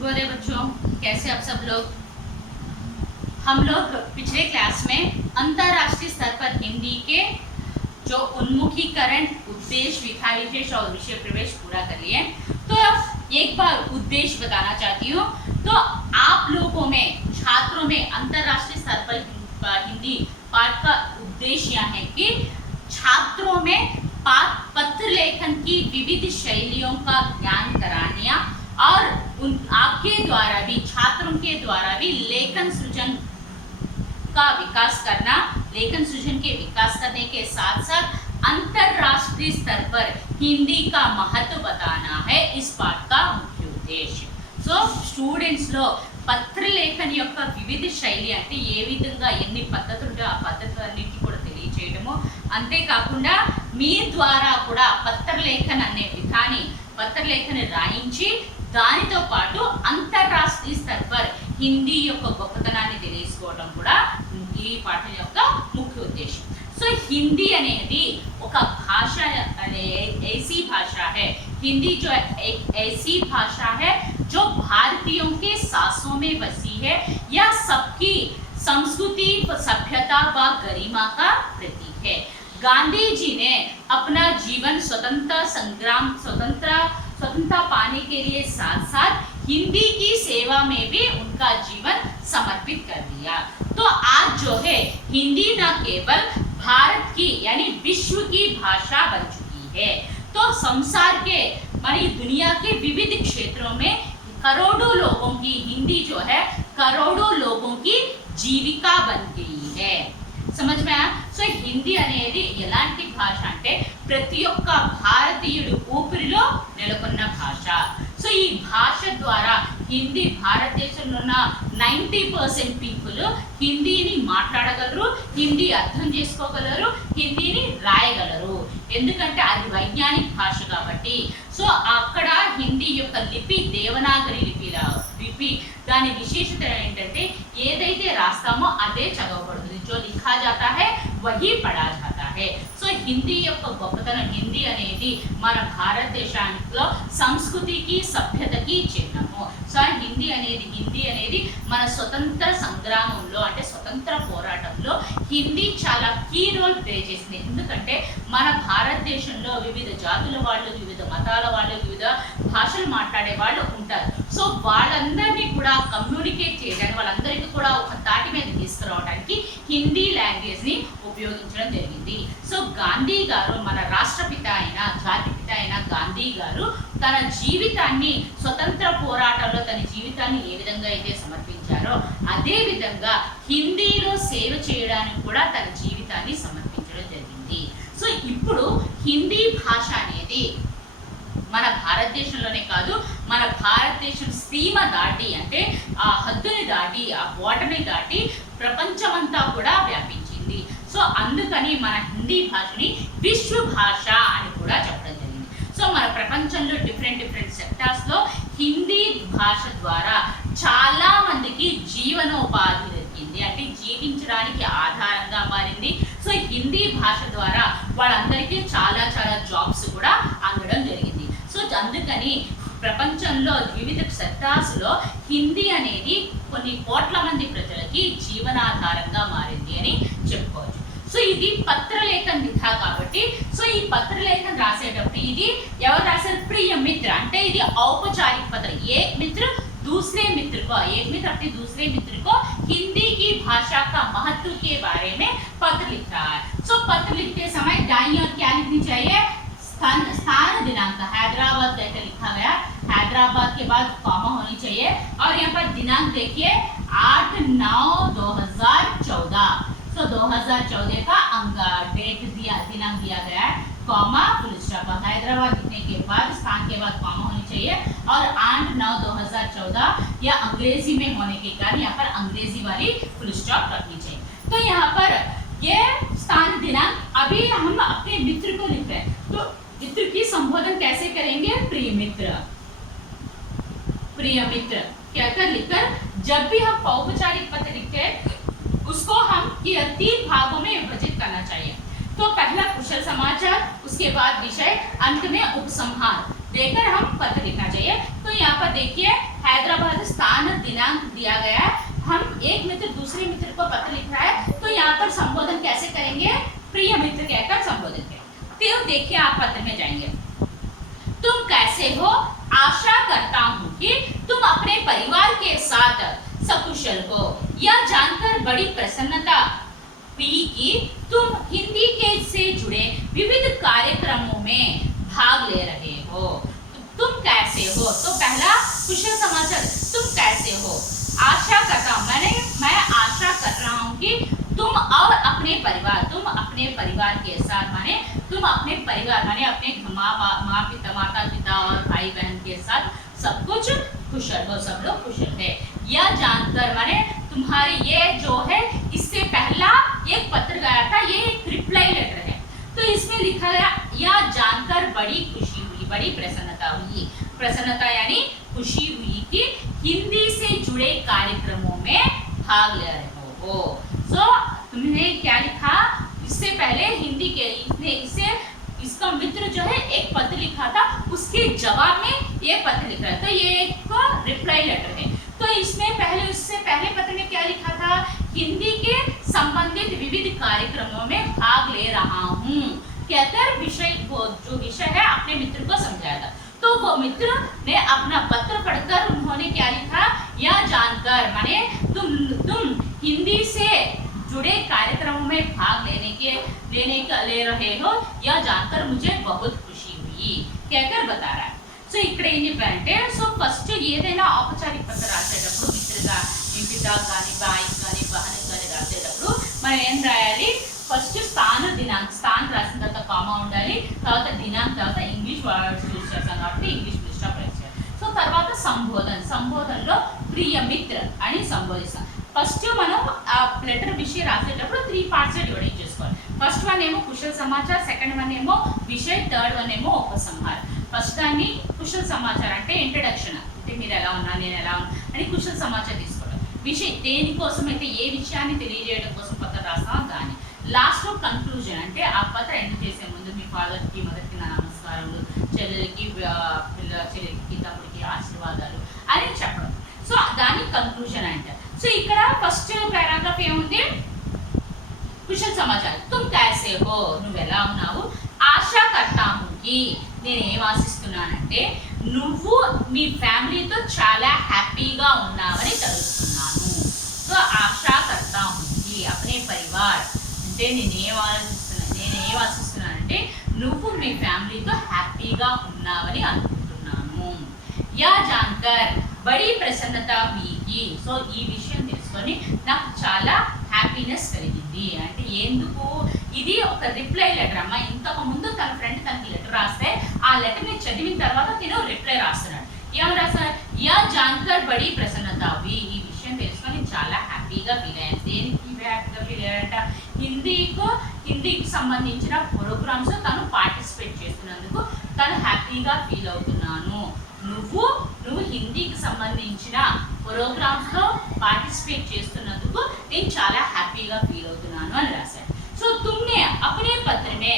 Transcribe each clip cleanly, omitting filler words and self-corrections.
शुभोदय बच्चों, कैसे आप सब लोग। हम लोग पिछले क्लास में अंतर्राष्ट्रीय स्तर पर हिंदी के जो उन्मुखीकरण, उद्देश्य, विधा विशेष और विषय प्रवेश पूरा कर लिए। तो एक बार उद्देश्य बताना चाहती हूँ। तो आप लोगों में, छात्रों में अंतर्राष्ट्रीय स्तर पर हिंदी पाठ का उद्देश्य यह है कि छात्रों में पत्र लेखन की विविध शैलियों का ज्ञान कराना और आपके द्वारा भी, छात्रों के द्वारा भी लेखन सृजन का विकास करना, लेखन सृजन के विकास करने के साथ साथ अंतरराष्ट्रीय स्तर पर हिंदी का महत्व बताना है इस पाठ का मुख्य उद्देश्य। సో స్టూడెంట్స్ లో పత్రలేఖన యొక్క వివిధ శైలి అంటే ఏ విధంగా ఎన్ని పద్ధతులు ఉంటే ఆ పద్ధతులన్నింటినీ కూడా తెలియజేయడము, అంతేకాకుండా మీ ద్వారా కూడా పత్రలేఖన అనే విధాన్ని, పత్రలేఖన రాయించి దానితో పాటు అంతర్రాష్ట్రీయ స్तर पर హిందీ యొక్క గొప్పతనాన్ని తెలుసుకోవడం కూడా ఈ పాఠం యొక్క ముఖ్య ఉద్దేశం। సో हिंदी అనేది ఒక భాష, ऐसी भाषा है, हिंदी जो एक ऐसी भाषा है जो भारतीयों के सांसों में बसी है, या सबकी संस्कृति, सभ्यता व गरिमा का प्रतीक है। गांधी जी ने अपना जीवन स्वतंत्रता संग्राम, स्वतंत्रता पाने के लिए साथ साथ हिंदी की सेवा में भी उनका जीवन समर्पित कर दिया। तो आज जो है हिंदी न केवल भारत की यानी विश्व की भाषा बन चुकी है, तो संसार के मानी दुनिया के विविध क्षेत्रों में करोड़ों लोगों की हिंदी जो है करोड़ों लोगों की जीविका बन गई है। समझ में आया। సో హిందీ అనేది ఎలాంటి భాష అంటే ప్రతి ఒక్క భారతీయుడు ఊపిరిలో నెలకొన్న భాష। సో ఈ భాష ద్వారా హిందీ, భారతదేశంలో ఉన్న 90% పీపుల్ హిందీని మాట్లాడగలరు, హిందీ అర్థం చేసుకోగలరు, హిందీని రాయగలరు, ఎందుకంటే అది వైజ్ఞానిక భాష కాబట్టి। సో అక్కడ హిందీ యొక్క లిపి దేవనాగరి లిపి దాని విశేషత ఏంటంటే ఏదైతే రాస్తామో అదే చదవబడుతుంది, जो लिखा जाता है वही पढ़ा जाता है। సో హిందీ యొక్క గొప్పతనం, హిందీ అనేది మన భారతదేశంలో సంస్కృతికి, సభ్యతకి చిహ్నము। సో హిందీ అనేది మన స్వతంత్ర సంగ్రామంలో అంటే స్వతంత్ర పోరాటంలో హిందీ చాలా కీ రోల్ ప్లే చేసింది। ఎందుకంటే మన భారతదేశంలో వివిధ జాతుల వాళ్ళు, వివిధ మతాల వాళ్ళు, వివిధ భాషలు మాట్లాడే వాళ్ళు ఉంటారు। సో వాళ్ళందరినీ కూడా కమ్యూనికేట్ చేయడానికి, వాళ్ళందరికీ కూడా ఒక తాటి మీద తీసుకురావడానికి హిందీ లాంగ్వేజ్ ని ఉపయోగించడం జరిగింది। సో గాంధీ గారు, మన రాష్ట్రపిత అయిన, జాతిపిత అయిన గాంధీ గారు తన జీవితాన్ని స్వతంత్ర పోరాటంలో తన జీవితాన్ని ఏ విధంగా అయితే సమర్పించారో అదే విధంగా హిందీలో సేవ చేయడానికి కూడా తన జీవితాన్ని సమర్పించడం జరిగింది। సో ఇప్పుడు హిందీ భాష అనేది మన భారతదేశంలోనే కాదు, మన భారతదేశం సీమ దాటి అంటే ఆ హద్దుని దాటి, ఆ బోర్డర్ని దాటి ప్రపంచమంతా కూడా వ్యాపించింది। సో అందుకని మన హిందీ భాషని విశ్వ భాష అని కూడా చెప్పడం జరిగింది। సో మన ప్రపంచంలో డిఫరెంట్ సెక్టార్స్లో హిందీ భాష ద్వారా చాలా మందికి జీవనోపాధి దొరికింది, అంటే జీవించడానికి ఆధారంగా మారింది। సో హిందీ భాష ద్వారా వాళ్ళందరికీ చాలా జాబ్స్ కూడా అందడం జరిగింది। సో అందుకని ప్రపంచంలో వివిధ సెక్టార్స్లో హిందీ అనేది కొన్ని కోట్ల మంది ప్రజలకి జీవనాధారంగా మారింది అని చెప్పుకోవచ్చు। సో ఇది పత్రలేఖన విధా కాబట్టి, సో ఈ పత్రలేఖన రాసేటప్పుడు ఇది ఎవరు రాశారు? ప్రియ మిత్ర, అంటే ఇది ఔపచారిక పత్ర। एक मित्र दूसरे मित्र को, एक मित्र अपने दूसरे मित्र को हिंदी की भाषा का महत्व के बारे में पत्र लिख रहा है। सो पत्र लिखते समय दाईं ओर क्या लिखनी चाहिए? स्थान दिनांक, हैदराबाद करके लिखा गया, हैदराबाद के बाद कॉमा होनी चाहिए। और यहाँ पर दिनांक देखिए 8/9/2014। तो 2014 का डेट दिनांक दिया गया है, कॉमा फुल स्टॉप। हैदराबाद लिखने के बाद स्थान के बाद कॉमा होनी चाहिए और 8/9/2014 या अंग्रेजी में होने के कारण यहाँ पर अंग्रेजी वाली फुल स्टॉप रखनी चाहिए। तो यहाँ पर ये स्थान दिनांक, अभी हम अपने मित्र को लिख रहे हैं, तो मित्र की संबोधन कैसे करेंगे? प्रिय मित्र, प्रिय मित्र कहकर लिखकर जब भी हम औपचारिक पत्र लिखते हैं उसको हम 3 भागों में विभाजित करना चाहिए। तो पहला कुशल समाचार, उसके बाद विषय, अंत में उपसंहार देकर हम पत्र लिखना चाहिए। तो यहाँ पर देखिए हैदराबाद स्थान दिनांक दिया गया है। हम एक मित्र दूसरे मित्र को पत्र लिख रहा है तो यहाँ पर संबोधन कैसे करेंगे, प्रिय मित्र कहकर संबोधन करेंगे। तो देखिए आप पत्र में जाएंगे, तुम कैसे हो, आशा करता हूँ कि तुम अपने परिवार के साथ सकुशल हो। यह जानकर बड़ी प्रसन्नता हुई कि तुम हिंदी के से जुड़े विविध कार्यक्रमों में भाग ले रहे हो। तुम कैसे हो, तो पहला कुशल समाचार, तुम कैसे हो। आशा करता हूँ, मैं आशा कर रहा हूँ कि तुम और अपने परिवार, तुम अपने परिवार के साथ, माने तुम अपने परिवार माने अपने माँ पिता, माता पिता और भाई बहन के साथ सब कुछ कुशल हो, सब लोग कुशल है। यह जानकर माने तुम्हारे ये जो है, इससे पहला एक पत्र गया था, ये एक रिप्लाई लेटर है, तो इसमें लिखा गया यह जानकर बड़ी खुशी हुई, बड़ी प्रसन्नता हुई। प्रसन्नता यानी खुशी हुई कि हिंदी से जुड़े कार्यक्रमों में भाग ले रहे हो। सो तुमने क्या लिखा, इससे पहले हिंदी के इसका मित्र जो है एक पत्र लिखा था, उसके जवाब में ये पत्र लिखा है, तो ये एक रिप्लाई लेटर है। तो इसमें पहले, उससे पहले पत्र में क्या लिखा था, हिंदी के संबंधित विविध कार्यक्रमों में भाग ले रहा हूँ कहकर विषय, वो जो विषय है अपने मित्र को समझाया था। तो वो मित्र ने अपना पत्र पढ़कर उन्होंने क्या लिखा, यह जानकर माने तुम हिंदी से जुड़े कार्यक्रमों में भाग ले रहे हो, यह जानकर मुझे बहुत खुशी हुई कहकर बता रहा है। సో ఇక్కడ ఏం చెప్పారంటే, సో ఫస్ట్ ఏదైనా ఔపచారిక పత్రం రాసేటప్పుడు మిత్రుగా మీ పితాకు కానీ బాయికి కానీ బహనకి కానీ రాసేటప్పుడు మనం ఏం రాయాలి, ఫస్ట్ స్థాన దినాంక్, స్థాన్ రాసిన తర్వాత కామా ఉండాలి, తర్వాత దినాంక్, తర్వాత ఇంగ్లీష్ వర్డ్స్ యూజ్ చేస్తాం కాబట్టి ఇంగ్లీష్ మిస్టర్ ప్రెస్ చేయాలి. సో తర్వాత సంబోధనలో ప్రియ మిత్ర అని సంబోధిస్తాం. ఫస్ట్ మనం ఆ లెటర్ విషయం రాసేటప్పుడు 3 పార్ట్స్ డివైడ్ చేసుకోవాలి. ఫస్ట్ వన్ ఏమో కుశల సమాచారం, సెకండ్ వన్ ఏమో విషయ, థర్డ్ వన్ ఏమో ఉపసంహారం. ఫస్ట్ దాన్ని కుశల సమాచారం అంటే ఇంట్రడక్షన్, అంటే మీరు ఎలా ఉన్నా నేను ఎలా ఉన్నా అని కుశల సమాచారం తీసుకోవడం. విషయం దేనికోసం అయితే, ఏ విషయాన్ని తెలియజేయడం కోసం పత్రం రాస్తామో దాన్ని. లాస్ట్లో కన్క్లూజన్ అంటే ఆ పత్రం ఎండ్ చేసే ముందు మీ ఫాదర్కి మదర్కి నా నమస్కారాలు, చెల్లెలకి చెల్లెలకి తమ్ముడికి ఆశీర్వాదాలు అని చెప్పడం. సో దాన్ని కన్క్లూజన్ అంటారు. సో ఇక్కడ ఫస్ట్ పారాగ్రాఫ్ ఏముంది, కుశల సమాచారం, తుమ్ कैसे हो, నువ్వు ఎలా ఉన్నావు. ఆశా करता हूं कि, నేను ఏం ఆశిస్తున్నానంటే నువ్వు మీ ఫ్యామిలీతో చాలా హ్యాపీగా ఉన్నావని తెలుస్తున్నాను. సో ఆశా करता हूं कि अपने परिवार అంటే నేనేం ఆశిస్తున్నానంటే నువ్వు మీ ఫ్యామిలీతో హ్యాపీగా ఉన్నావని అనుకుంటున్నాను. యా జాన్కర్ బड़ी ప్రసన్నత हुई, సో ఈ విషయం తెలుసుకొని నాకు చాలా హ్యాపీనెస్ కలిగింది. అంటే ఎందుకు, ఇది ఒక రిప్లై లెటర్ అమ్మా. ఇంతకు ముందు తన ఫ్రెండ్ తనకి లెటర్ రాస్తే ఆ లెటర్ని చదివిన తర్వాత తిను రిప్లై రాస్తున్నాడు. ఏమని రాస్తాడు, యా జాన్కర్ బड़ी ప్రసన్నత हुई, ఈ విషయం తెలుసుకొని చాలా హ్యాపీగా ఫీల్ అయ్యాను. దేనికి హ్యాపీగా ఫీల్ అయ్యాడంట, హిందీకి సంబంధించిన ప్రోగ్రామ్స్ తను పార్టిసిపేట్ చేస్తున్నందుకు తను హ్యాపీగా ఫీల్ అవుతున్నాను. నువ్వు హిందీకి సంబంధించిన ప్రోగ్రామ్స్లో పార్టిసిపేట్ చేస్తున్నందుకు నేను చాలా హ్యాపీగా ఫీల్ అవుతున్నాను అని రాశాడు. సో తుమ్నే అప్నే పత్ర మే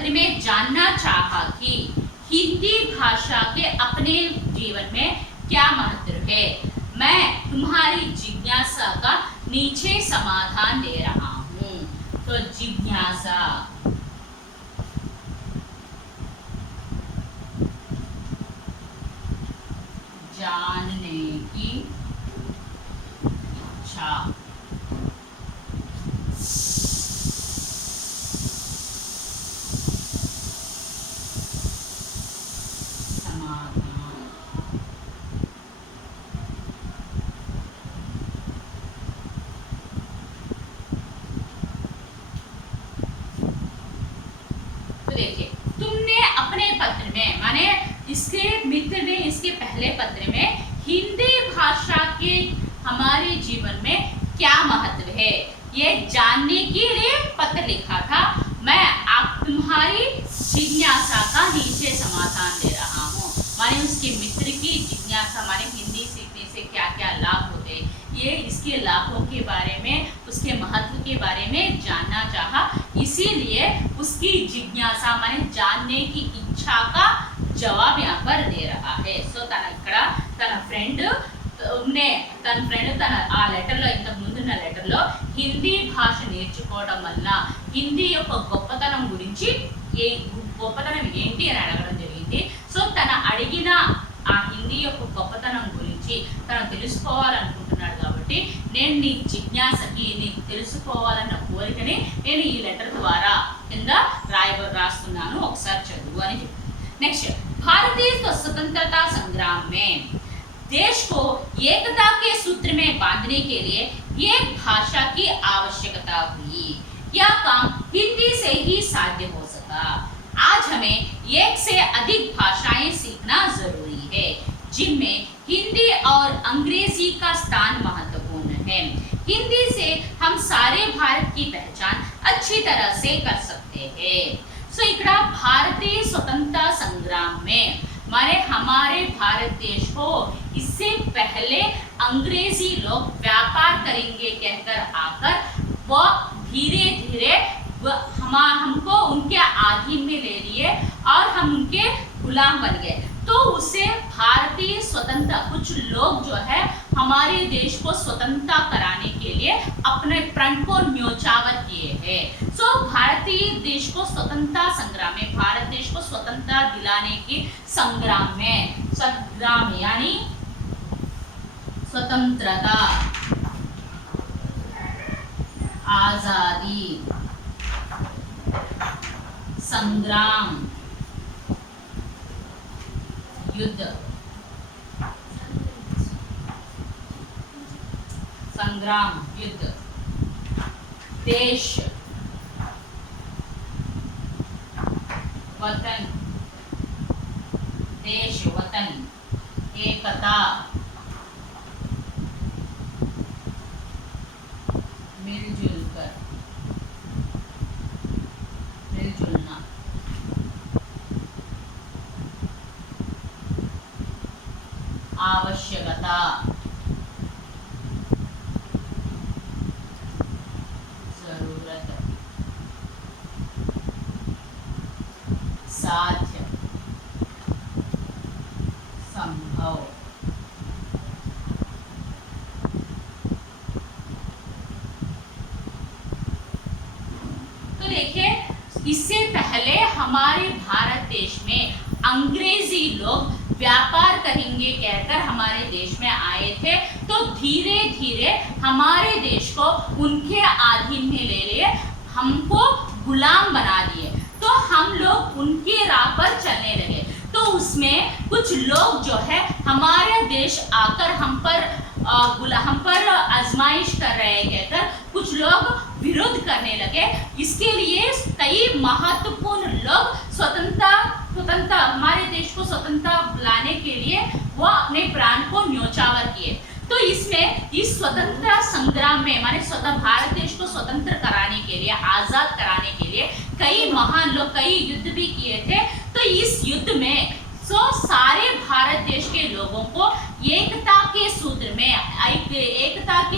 पत्र में जानना चाहा कि हिंदी भाषा के अपने जीवन में क्या महत्व है। मैं तुम्हारी जिज्ञासा का नीचे समाधान दे रहा हूँ। तो जिज्ञासा, जानने की इच्छा, समाधान। तो देखिए, तुमने अपने पत्र में, माने इसके मित्र ने इसके पहले पत्र में हिंदी भाषा के हमारे जीवन में क्या महत्व है ये जानने के लिए पत्र लिखा था। मैं आप तुम्हारी जिज्ञासा का नीचे समाधान दे रहा हूँ। माने उसके मित्र की जिज्ञासा, माने हिंदी सीखने से क्या क्या लाभ होते हैं, ये इसके लाभों के बारे में, उसके महत्व के बारे में जानना चाहा। इसीलिए उसकी जिज्ञासा माने जानने की इच्छा का जवाब यहाँ पर दे रहा है। సో తన ఫ్రెండ్ ఆ లెటర్లో, ఇంతకు ముందున్న లెటర్లో హిందీ భాష నేర్చుకోవడం వల్ల హిందీ యొక్క గొప్పతనం గురించి, గొప్పతనం ఏంటి అని అడగడం జరిగింది. సో తన అడిగిన ఆ హిందీ యొక్క గొప్పతనం గురించి తను తెలుసుకోవాలనుకుంటున్నాడు కాబట్టి నేను నీ జిజ్ఞాసకి, నీకు తెలుసుకోవాలన్న కోరికని నేను ఈ లెటర్ ద్వారా కింద రాస్తున్నాను, ఒకసారి చదువు అని చెప్పి. नेक्स्ट, भारतीय स्वतंत्रता संग्राम में देश को एकता के सूत्र में बांधने के लिए एक भाषा की आवश्यकता हुई। यह काम हिंदी से ही साध्य हो सका। आज हमें एक से अधिक भाषाएं सीखना जरूरी है, जिनमें हिंदी और अंग्रेजी का स्थान महत्वपूर्ण है। हिंदी से हम सारे भारत की पहचान अच्छी तरह से कर सकते हैं। सो इकड़ा भारतीय स्वतंत्रता संग्राम में माने हमारे भारत देश को इससे पहले अंग्रेजी लोग व्यापार करेंगे कहकर आकर वो धीरे धीरे हमको उनके अधीन में ले लिए और हम उनके गुलाम बन गए। तो उससे भारतीय स्वतंत्रता, कुछ लोग जो है हमारे देश को स्वतंत्रता कराने के लिए अपने प्रण को न्योछावर किए हैं। सो भारतीय देश को स्वतंत्रता संग्राम में, भारत देश को स्वतंत्रता दिलाने की संग्राम में, संग्राम यानी स्वतंत्रता, आजादी, संग्राम, युद्ध, संग्राम, युद्ध, देश, वतन, देश, वतन, एकता, मिलजुल कर, मिलजुलना, आवश्यकता, जरूरत, साध्य, संभव। तो देखिए, इससे पहले हमारे भारत देश में अंग्रेजी लोग व्यापार करेंगे कहकर हमारे देश में आए थे। तो धीरे धीरे हमारे देश को उनके अधीन में ले लिए, हमको गुलाम बना दिए। तो हम लोग उनके राह पर चलने लगे। तो उसमें कुछ लोग जो है हमारे देश आकर हम पर आजमाइश कर रहे कहकर कुछ लोग विरोध करने लगे। इसके लिए कई महत्वपूर्ण लोग स्वतंत्रता हमारे देश को स्वतंत्रता लाने के लिए वो अपने प्राण को न्योछावर किए। तो इसमें इस स्वतंत्रता संग्राम में माने भारत देश को स्वतंत्र कराने के लिए, आजाद कराने के लिए कई महान लोग कई युद्ध भी किए थे। तो इस युद्ध में सारे भारत देश के लोगों को एकता के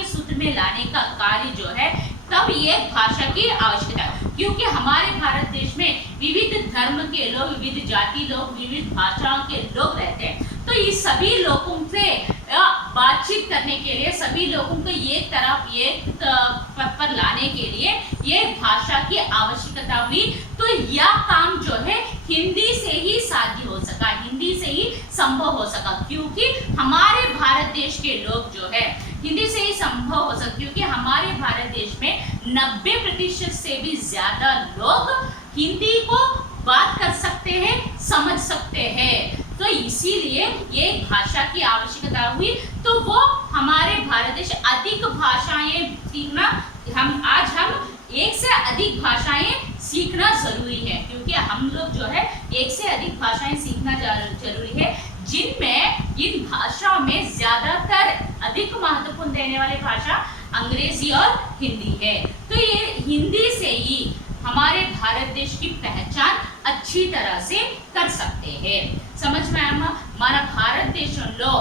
सूत्र में लाने का कार्य जो है, तब एक भाषा की आवश्यकता, क्योंकि हमारे भारत देश में में विविध धर्म के लोग, विविध जाति लोग, विविध भाषाओं के लोग रहते हैं। तो ये सभी लोगों से बातचीत करने के लिए, सभी लोगों को एक पर लाने के लिए ये भाषा की आवश्यकता हुई। तो यह काम जो है हिंदी से ही साध्य हो सका, हिंदी से ही संभव हो सका, क्योंकि हमारे भारत देश के लोग जो है हिंदी से ही संभव हो सका, क्योंकि हमारे भारत देश में 90% से भी ज्यादा लोग हिंदी को बात कर सकते हैं, समझ सकते हैं। तो इसीलिए ये भाषा की आवश्यकता हुई। तो वो हमारे भारत देश अधिक भाषाएं सीखना, हम एक से अधिक भाषाएं सीखना जरूरी है, क्योंकि हम लोग जो है एक से अधिक भाषाएं सीखना जरूरी है, जिनमें इन भाषाओं में ज्यादातर अधिक महत्वपूर्ण देने वाली भाषा अंग्रेजी और हिंदी है। तो ये हिंदी से ही हमारे भारत देश की पहचान अच्छी तरह से कर सकते हैं। समझ में మన భారతదేశంలో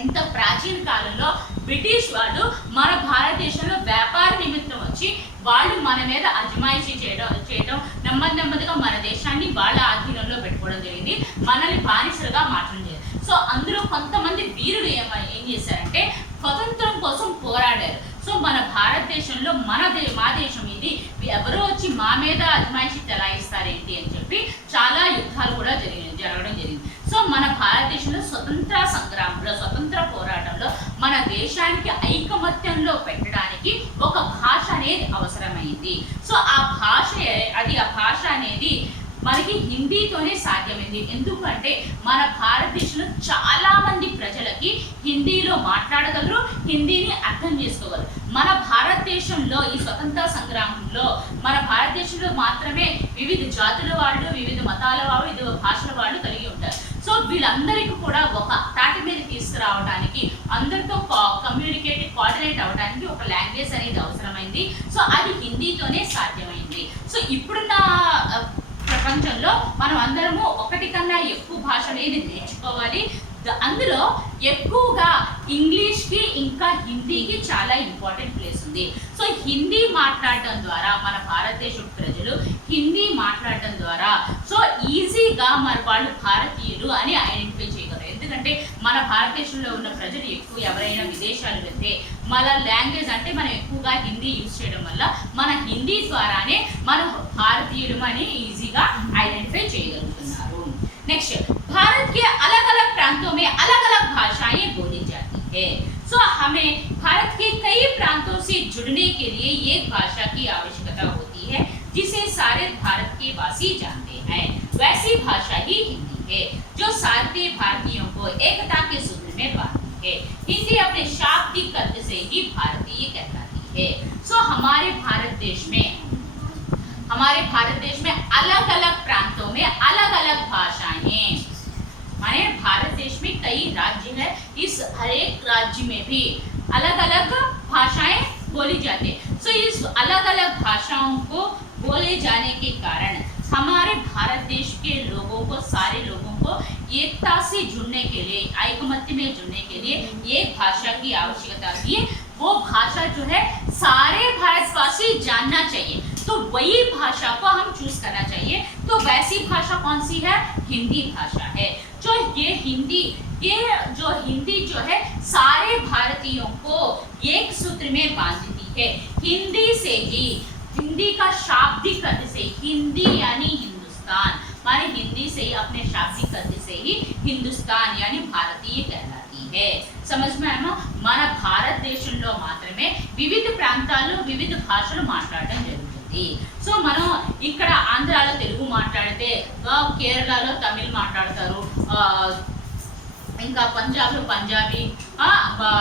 ఎంత ప్రాచీన కాలంలో బ్రిటిష్ వాళ్ళు మన భారతదేశంలో వ్యాపార నిమిత్తం వచ్చి వాళ్ళు మన మీద అజమాయిషీ చేయడం నెమ్మదిగా మన దేశాన్ని వాళ్ళ ఆధీనంలో పెట్టుకోవడం జరిగింది, మనల్ని బానిసలుగా మార్చడం జరిగింది। సో అందులో కొంతమంది వీరులు ఏం చేశారంటే స్వతంత్రం కోసం పోరాడారు। సో మన భారతదేశంలో మా దేశం ఇది, ఎవరో వచ్చి మా మీద అజమాయిషీ చెలాయిస్తారేంటి అని చెప్పి చాలా యుద్ధాలు కూడా జరగడం జరిగింది। సో మన భారతదేశంలో స్వతంత్ర సంగ్రామంలో, స్వతంత్ర పోరాటంలో మన దేశానికి ఐకమత్యంలో పెట్టడానికి ఒక భాష అనేది అవసరమైంది। సో ఆ భాష అనేది మనకి హిందీతోనే సాధ్యమైంది। ఎందుకంటే మన భారతదేశంలో చాలా మంది ప్రజలకి హిందీలో మాట్లాడగలరు, హిందీని అర్థం చేసుకోగలరు। మన భారతదేశంలో ఈ స్వతంత్ర సంగ్రామంలో మన భారతదేశంలో మాత్రమే వివిధ జాతుల వాళ్ళు, వివిధ మతాల వాళ్ళు, వివిధ భాషల వాళ్ళు కలిగి ఉంటారు। సో వీళ్ళందరికీ కూడా ఒక తాటి మీద తీసుకురావడానికి, అందరితో కోఆర్డినేట్ అవ్వడానికి ఒక లాంగ్వేజ్ అనేది అవసరమైంది। సో అది హిందీతోనే సాధ్యమైంది। సో ఇప్పుడున్న ప్రపంచంలో మనం అందరము ఒకటి కన్నా ఎక్కువ భాష అనేది నేర్చుకోవాలి। అందులో ఎక్కువగా ఇంగ్లీష్కి ఇంకా హిందీకి చాలా ఇంపార్టెంట్ ప్లేస్ ఉంది। సో హిందీ మాట్లాడటం ద్వారా మన భారతదేశ ప్రజలు హిందీ మాట్లాడటం ద్వారా సో ఈజీగా మన వాళ్ళు భారతీయులు అని ఐడెంటిఫై చేయగలరు। ఎందుకంటే మన భారతదేశంలో ఉన్న ప్రజలు ఎవరైనా విదేశాలు వెళ్తే మన లాంగ్వేజ్ అంటే మనం ఎక్కువగా హిందీ యూజ్ చేయడం వల్ల మన హిందీ ద్వారానే మన భారతీయులు అని ఈజీగా ఐడెంటిఫై చేయగలుగుతున్నారు। नेक्स्ट, भारत के अलग अलग प्रांतों में अलग अलग भाषाएं बोली जाती है। सो हमें भारत के कई प्रांतों से जुड़ने के लिए एक भाषा की आवश्यकता होती है, जिसे सारे भारत के वासी जानते हैं। वैसी भाषा ही हिंदी है, जो सारे भारतीयों को एकता के सूत्र में बांधती है। हिंदी अपने शाब्दिक अर्थ से ही भारतीय कहलाती है। सो हमारे भारत देश में अलग अलग प्रांतों में अलग अलग भाषाएं, हमारे भारत देश में कई राज्य है, इस हर एक राज्य में भी अलग अलग भाषाएं बोली जाती है। सो इस अलग अलग भाषाओं को बोले जाने के कारण हमारे भारत देश के लोगों को, सारे लोगों को एकता से जुड़ने के लिए, ऐकमत्य में जुड़ने के लिए एक भाषा की आवश्यकता है। वो भाषा जो है सारे भारतवासी जानना चाहिए, तो वही भाषा को हम चूज करना चाहिए। तो वैसी भाषा कौन सी है? हिंदी भाषा है। जो हिंदी जो है सारे भारतीयों को एक सूत्र में बांधती है। हिंदी से ही, हिंदी का शाब्दिक अर्थ से, हिंदी यानी हिंदुस्तान, हमारे हिंदी से ही, अपने शाब्दिक अर्थ से ही हिंदुस्तान यानी भारतीय कहलाती है। समझ में आया? మన భారతదేశంలో మాత్రమే వివిధ ప్రాంతాల్లో వివిధ భాషలు మాట్లాడడం జరుగుతుంది। సో మనం ఇక్కడ ఆంధ్రాలో తెలుగు మాట్లాడితే కేరళలో తమిళ్ మాట్లాడతారు, ఇంకా పంజాబ్లో పంజాబీ,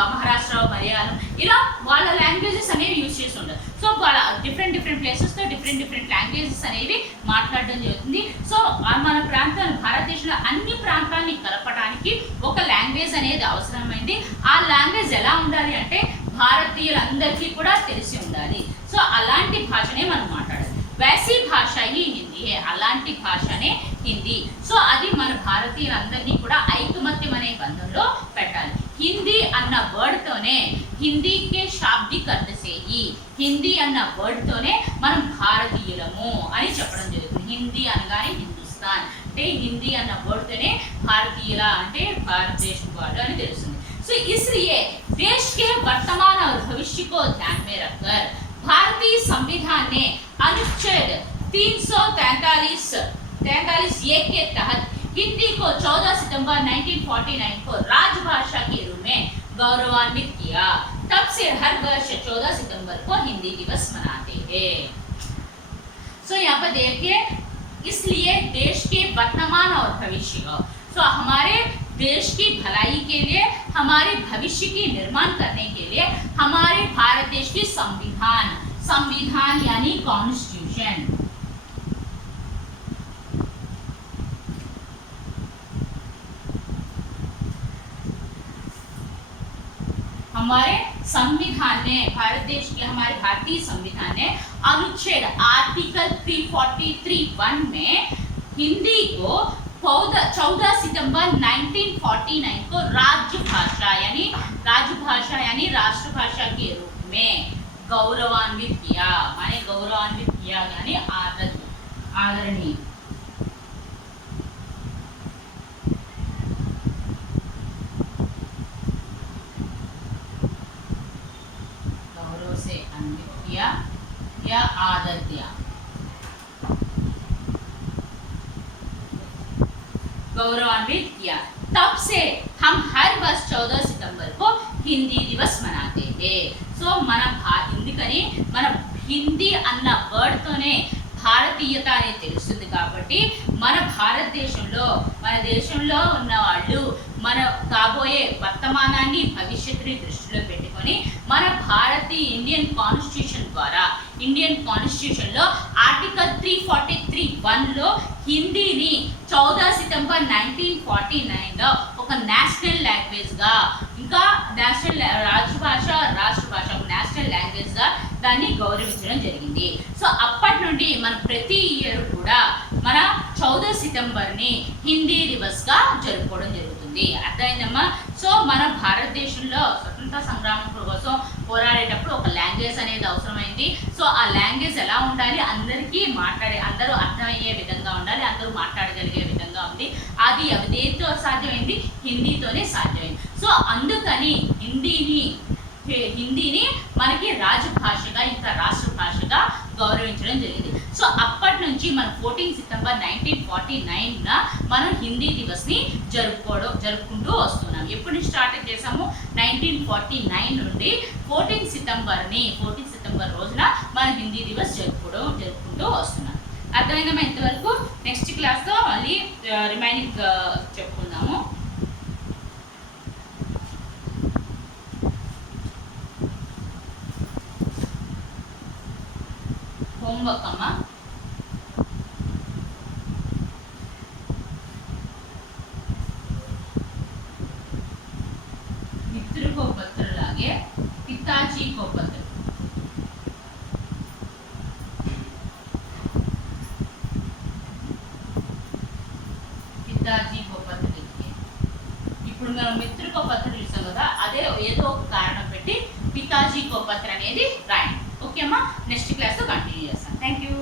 మహారాష్ట్ర మలయాళం, ఇలా వాళ్ళ లాంగ్వేజెస్ అనేవి యూజ్ చేసి ఉంటారు। సో వాళ్ళ డిఫరెంట్ ప్లేసెస్తో డిఫరెంట్ లాంగ్వేజెస్ అనేవి మాట్లాడడం జరుగుతుంది। సో మన ప్రాంతాలు, భారతదేశంలో అన్ని ప్రాంతాలని కలపడానికి ఒక లాంగ్వేజ్ అనేది అవసరమైంది। ఆ లాంగ్వేజ్ ఎలా ఉండాలి అంటే భారతీయులందరికీ కూడా తెలిసి ఉండాలి। సో అలాంటి భాషనే మనం మాట్లాడాలి। वैसी भाषा ही हिंदी है, అలాంటి భాషనే హిందీ। సో అది మన భారతీయులందరినీ కూడా ఐకమత్యం అనే బంధంలో పెట్టాలి। హిందీ అన్న వర్డ్ తోనే, హిందీ కే శాబ్దిక్ అర్థ సే హి, హిందీ అన్న వర్డ్ తోనే మనం భారతీయులము అని చెప్పడం జరుగుతుంది। హిందీ అనగానే హిందుస్థాన్ అంటే హిందీ అన్న వర్డ్తోనే భారతీయుల అంటే భారతదేశం వాళ్ళు అని తెలుస్తుంది. సో इसलिए देश के वर्तमान और भविष्य को ध्यान में रखकर भारतीय संविधान ने अनुच्छेद 343 के तहत हिंदी को 14 सितंबर 1949 को राजभाषा के रूप में गौरवान्वित किया. तब से हर वर्ष 14 सितंबर को हिंदी दिवस मनाते हैं. सो यहाँ पर देखिए, इसलिए देश के वर्तमान और भविष्य को, सो हमारे देश की भलाई के लिए, हमारे भविष्य की निर्माण करने के लिए हमारे भारत देश की संविधान यानी कॉन्स्टिट्यूशन, हमारे संविधान ने, भारत देश के हमारे भारतीय संविधान ने अनुच्छेद आर्टिकल 343(1) में हिंदी को 14 सितंबर 1949 को राजभाषा यानी राष्ट्रभाषा के रूप में गौरवान्वित किया. माने गौरवान्वित किया यानी आदरणीय. गौरव से अन्वित किया या आदर दिया, गौरवान्वित किया. तब से हम हर वर्ष 14 सितंबर को हिंदी दिवस मनाते हैं. సో మన హిందీ అన్న వర్డ్తోనే భారతీయత అనేది తెలుస్తుంది కాబట్టి మన భారతదేశంలో మన దేశంలో ఉన్న వాళ్ళు మన కాబోయే వర్తమానాన్ని భవిష్యత్తుని దృష్టిలో పెట్టుకొని మన భారతీయ ఇండియన్ కాన్స్టిట్యూషన్లో ఆర్టికల్ 343(1)లో హిందీని 14 సితెంబర్ 1949లో ఒక నేషనల్ లాంగ్వేజ్గా, ఇంకా రాష్ట్రభాష నేషనల్ లాంగ్వేజ్గా దాన్ని గౌరవించడం జరిగింది. సో అప్పటి నుండి మనం ప్రతి ఇయర్ కూడా మన 14 సితెంబర్ని హిందీ దివస్గా జరుపుకోవడం జరుగుతుంది. అర్థమైందమ్మా? సో మన భారతదేశంలో స్వతంత్ర సంగ్రామం కోసం పోరాడేటప్పుడు ఒక లాంగ్వేజ్ అనేది అవసరమైంది. సో ఆ లాంగ్వేజ్ ఎలా ఉండాలి, అందరూ అర్థమయ్యే విధంగా ఉండాలి, అందరూ మాట్లాడగలిగే విధంగా ఉంది. అది దేంతో సాధ్యమైంది? హిందీతోనే సాధ్యమైంది. సో అందుకని హిందీని మనకి రాజభాషగా ఇంకా రాష్ట్ర భాషగా గౌరవించడం జరిగింది. సో అప్పటి నుంచి మనం 14 సితెంబర్ 1949న మనం హిందీ దివస్ని జరుపుకుంటూ వస్తున్నాం. ఎప్పుడు స్టార్ట్ చేసాము? 1949 నుండి 14 సితెంబర్ రోజున మనం హిందీ దివస్ జరుపుకుంటూ వస్తున్నాం. అర్థమైందమ్మా ఇంతవరకు? నెక్స్ట్ క్లాస్లో మళ్ళీ రిమైనింగ్ చెప్పుకుందాము. होमवर्क अम्मा मित्र को पत्र लागे पिताजी को पत्र. पिताजी को पत्र लिखिए. ఇప్పుడు మనం మిత్ర को पत्र చూసాం కదా, అదే ఏదో ఒక కారణం పెట్టి పితాజీ को पत्र అనేది రాయండి. ఓకే అమ్మా? నెక్స్ట్ క్లాస్లో కంటిన్యూ చేస్తాను. Thank you.